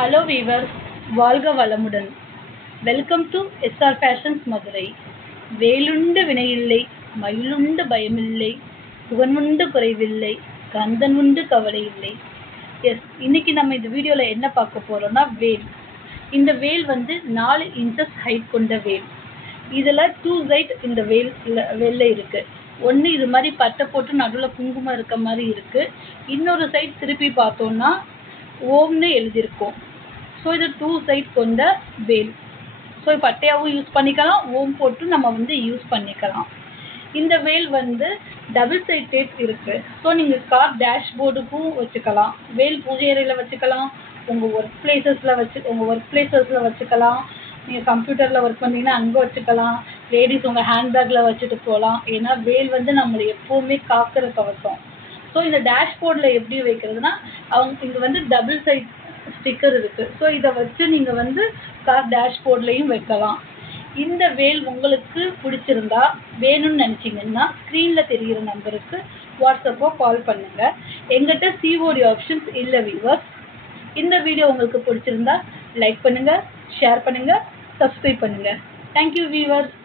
Hello viewers, வாழ்க வளமுடன். Welcome to SR Fashions Madurai. வேலுண்டு வினையில்லை, மயிலுண்டு பயமில்லை, புகனுண்டு குறைவில்லை, கந்தன் உண்டு கவலை இல்லை. எஸ், இன்னைக்கு நம்ம இந்த வீடியோல என்ன பார்க்க போறோம்னா வேல். இந்த வேல் வந்து 4 inches ஹைட் கொண்ட வேல். இதுல 2 சைட் இந்த வேல்ல இருக்கு. ஒன்று இது மாதிரி பட்டை போட்டு நடுவில் குங்குமம் இருக்க மாதிரி இருக்கு. இன்னொரு சைட் திருப்பி பார்த்தோம்னா ஓம்னு எழுதியிருக்கோம். ஸோ இது 2 சைட் கொண்ட வேல். ஸோ பட்டையாகவும் யூஸ் பண்ணிக்கலாம், ஓம் போட்டு நம்ம வந்து யூஸ் பண்ணிக்கலாம். இந்த வேல் வந்து டபுள் சைட் டேப் இருக்கு. ஸோ நீங்கள் கார் டேஷ்போர்டுக்கும் வச்சுக்கலாம், வேல் பூஜை அறையில் வச்சுக்கலாம், உங்கள் ஒர்க் பிளேசஸில் வச்சுக்கலாம். நீங்கள் கம்ப்யூட்டரில் ஒர்க் பண்ணீங்கன்னா அங்கே வச்சுக்கலாம். லேடிஸ் உங்கள் ஹேண்ட்பேக்கில் வச்சுட்டு போகலாம். ஏன்னா வேல் வந்து நம்மளை எப்போவுமே காக்கிற கவசம். ஸோ இந்த டேஷ்போர்டில் எப்படி வைக்கிறதுனா இங்கே வந்து டபுள் சைட் ஸ்டிக்கர் இருக்கு. ஸோ இதை வச்சு நீங்கள் வந்து கார் டேஷ்போர்ட்லையும் வைக்கலாம். இந்த வேல் உங்களுக்கு பிடிச்சிருந்தா வேணும்னு நினச்சிங்கன்னா ஸ்க்ரீனில் தெரிகிற நம்பருக்கு வாட்ஸ்அப்போ கால் பண்ணுங்க. எங்கிட்ட சிஓடி ஆப்ஷன்ஸ் இல்லை வியூவர்ஸ். இந்த வீடியோ உங்களுக்கு பிடிச்சிருந்தா லைக் பண்ணுங்க, ஷேர் பண்ணுங்க, சப்ஸ்கிரைப் பண்ணுங்க. Thank you viewers.